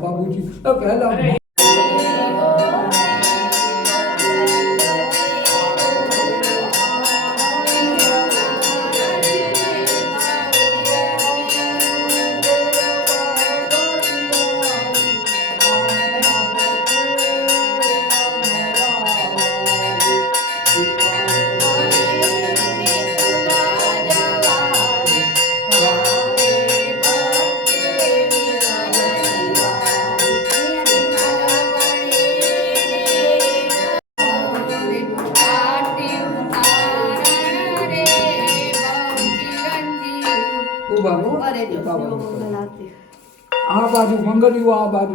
બાબુજી પહેલા આ બાજુ મંગળીઓ આ બાજુ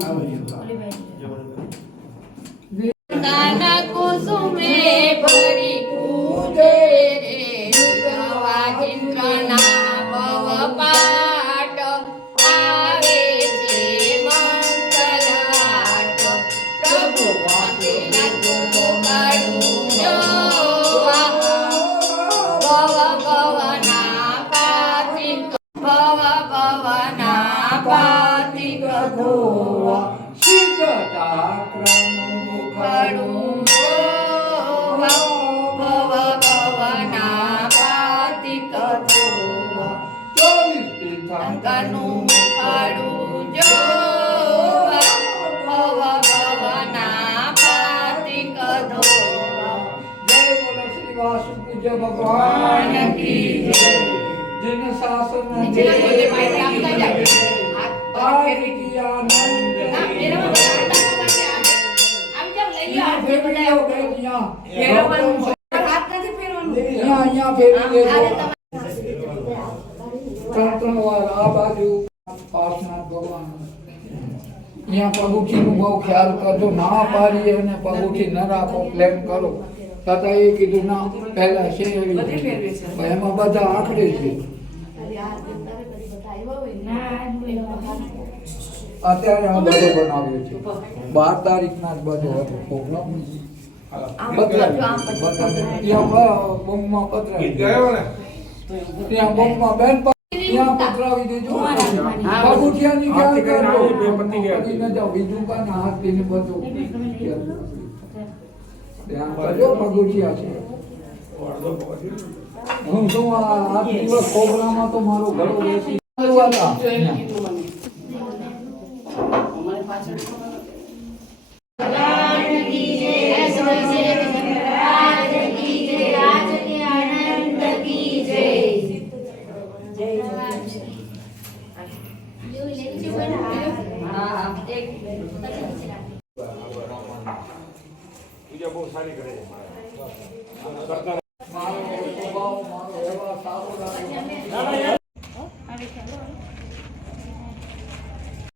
નાના કુસુમે ભરી કૂદે રે નવા ચિત્રના ભવ પાટ આવે છે મંગલાટ પ્રભુ ભક્તિના તું કાઢું જોવા ભવ ભવના પાતિક ભવ ભવના પાતિક ધોવા મુખડું જોવા ભવ ભવના પાતિક ધોવા શંકરનું મુખડું જોવા ભવ ભવના પાતિક ધોવા જય બોલો શ્રી વાસુદેવ ભગવાન કી જય जिन शासन પગુઠી નું બહુ ખ્યાલ કરજો ના પાડીએ અને પગુઠી ન રાખો પ્લેન કરો તથા એ કીધું ના પહેલા છે એમાં બધા આખડે છે અત્યારે આ બધો બનાવ્યો છે 12 તારીખના જ બધો હતો પ્રોગ્રામ ત્યાં બોમ્બમાં પતરાવી ત્યાં બોમ્બમાં બેન ત્યાં પતરાવી દેજો પગુઠિયાની ખ્યાલ કરજો ન જાઓ બીજું કાને હાથ લઈને બધું ત્યાં કરજો પગુઠિયા છે હું તો આ દિવસ પ્રોગ્રામમાં તો મારો ઘણો બેસી પૂજા બહુ સારી કરે છે